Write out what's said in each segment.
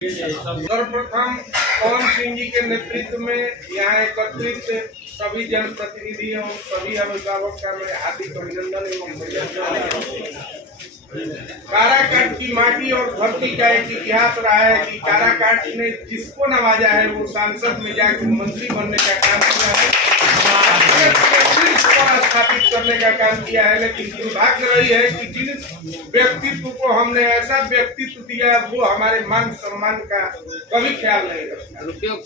सर्वप्रथम पवन सिंह जी के नेतृत्व में यहाँ एकत्रित सभी जनप्रतिनिधि और सभी अभिभावक का मैं हार्दिक अभिनंदन एवं काराकाट की माटी और धरती का एक इतिहास रहा है कि काराकाट ने जिसको नवाजा है वो सांसद में जाकर मंत्री बनने का काम किया है, स्थापित करने का काम किया है। लेकिन दुर्भाग्य रही है कि जिन व्यक्तित्व को हमने ऐसा व्यक्तित्व दिया वो हमारे मान सम्मान का कभी ख्याल नहीं रखता।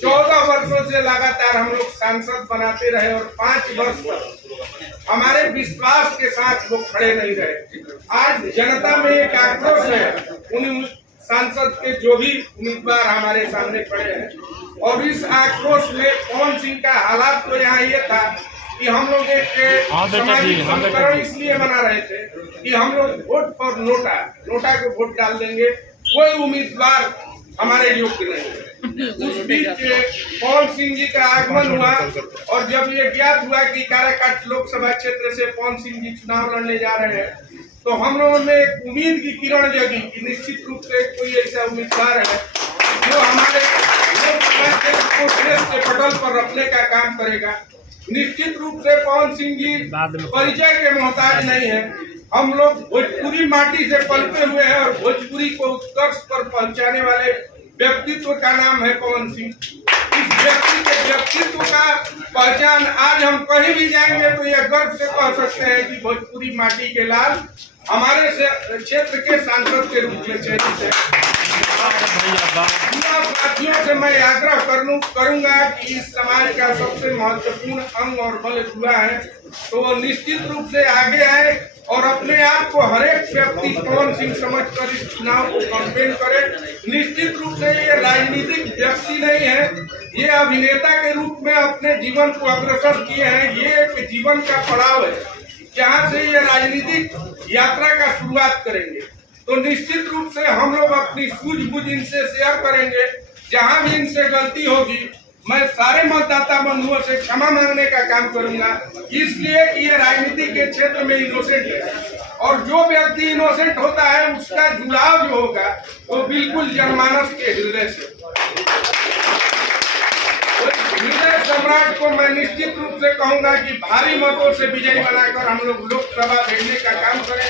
14 वर्षों से लगातार हम लोग सांसद बनाते रहे और 5 वर्ष तक हमारे विश्वास के साथ वो खड़े नहीं रहे। आज जनता में एक आक्रोश है उन सांसद के जो भी उम्मीदवार हमारे सामने खड़े हैं, और इस आक्रोश में पवन सिंह का हालात तो यहाँ ये था कि हम लोग एक सामाजिक समीकरण इसलिए बना रहे थे कि हम लोग वोट फॉर नोटा को वोट डाल देंगे, कोई उम्मीदवार हमारे योग्य नहीं है। उस बीच पवन सिंह जी का आगमन हुआ और जब ये ज्ञात हुआ कि काराकाट लोकसभा क्षेत्र से पवन सिंह जी चुनाव लड़ने जा रहे हैं, तो हम लोगों में एक उम्मीद की किरण जगी कि निश्चित रूप से कोई ऐसा उम्मीदवार है जो हमारे लोकसभा क्षेत्र को देश के पटल पर रखने का काम करेगा। निश्चित रूप से पवन सिंह जी परिचय के मोहताज नहीं है। हम लोग भोजपुरी माटी से पलते हुए हैं और भोजपुरी को उत्कर्ष पर पहुंचाने वाले व्यक्तित्व का नाम है पवन सिंह। इस व्यक्ति के व्यक्तित्व का पहचान आज हम कहीं भी जाएंगे तो यह गर्व से कह सकते हैं कि भोजपुरी माटी के लाल हमारे क्षेत्र के सांसद के रूप में चयनित है। साथियों से मैं आग्रह करूंगा कि इस समाज का सबसे महत्वपूर्ण अंग और बल हुआ है तो वो निश्चित रूप से आगे आए और अपने आप को हरेक व्यक्ति पवन सिंह समझकर इस चुनाव को कैंपेन करे। निश्चित रूप से ये राजनीतिक व्यक्ति नहीं है, ये अभिनेता के रूप में अपने जीवन को अग्रसर किए हैं। ये एक जीवन का पड़ाव है जहाँ से ये राजनीतिक यात्रा का शुरुआत करेंगे। तो निश्चित रूप से हम लोग अपनी सूझबूझ इनसे शेयर करेंगे। जहाँ भी इनसे गलती होगी मैं सारे मतदाता बंधुओं से क्षमा मांगने का काम करूंगा, इसलिए कि ये राजनीति के क्षेत्र में इनोसेंट है और जो व्यक्ति इनोसेंट होता है उसका जुड़ाव जो होगा वो बिल्कुल जनमानस के हृदय से। हृदय सम्राट को मैं निश्चित रूप से कहूंगा कि भारी मतों से विजयी बनाकर हम लोग लोकसभा भेजने का काम करें,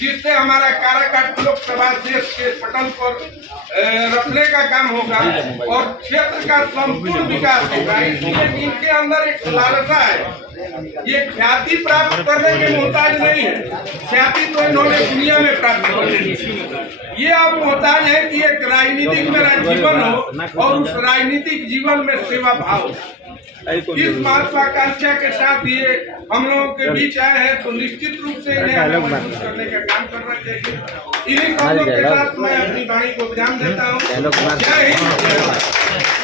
जिससे हमारा काराकाट लोकसभा देश के पटल पर रखने का काम होगा और क्षेत्र का संपूर्ण विकास होगा। इसलिए इनके अंदर एक लालसा है, ये ख्याति प्राप्त करने के मोहताज नहीं है। ख्याति तो इन्होंने दुनिया में प्राप्त कर, ये अब मोहताज है कि एक राजनीतिक मेरा जीवन हो और उस राजनीतिक जीवन में सेवा भाव। इस महत्वाकांक्षा के साथ ये हम लोगों के बीच आए हैं तो निश्चित रूप से इन्हें मजबूत करने का काम करना चाहिए। इन्हीं कामों के साथ मैं अपनी वाणी को विराम देता हूँ। जय हिंद।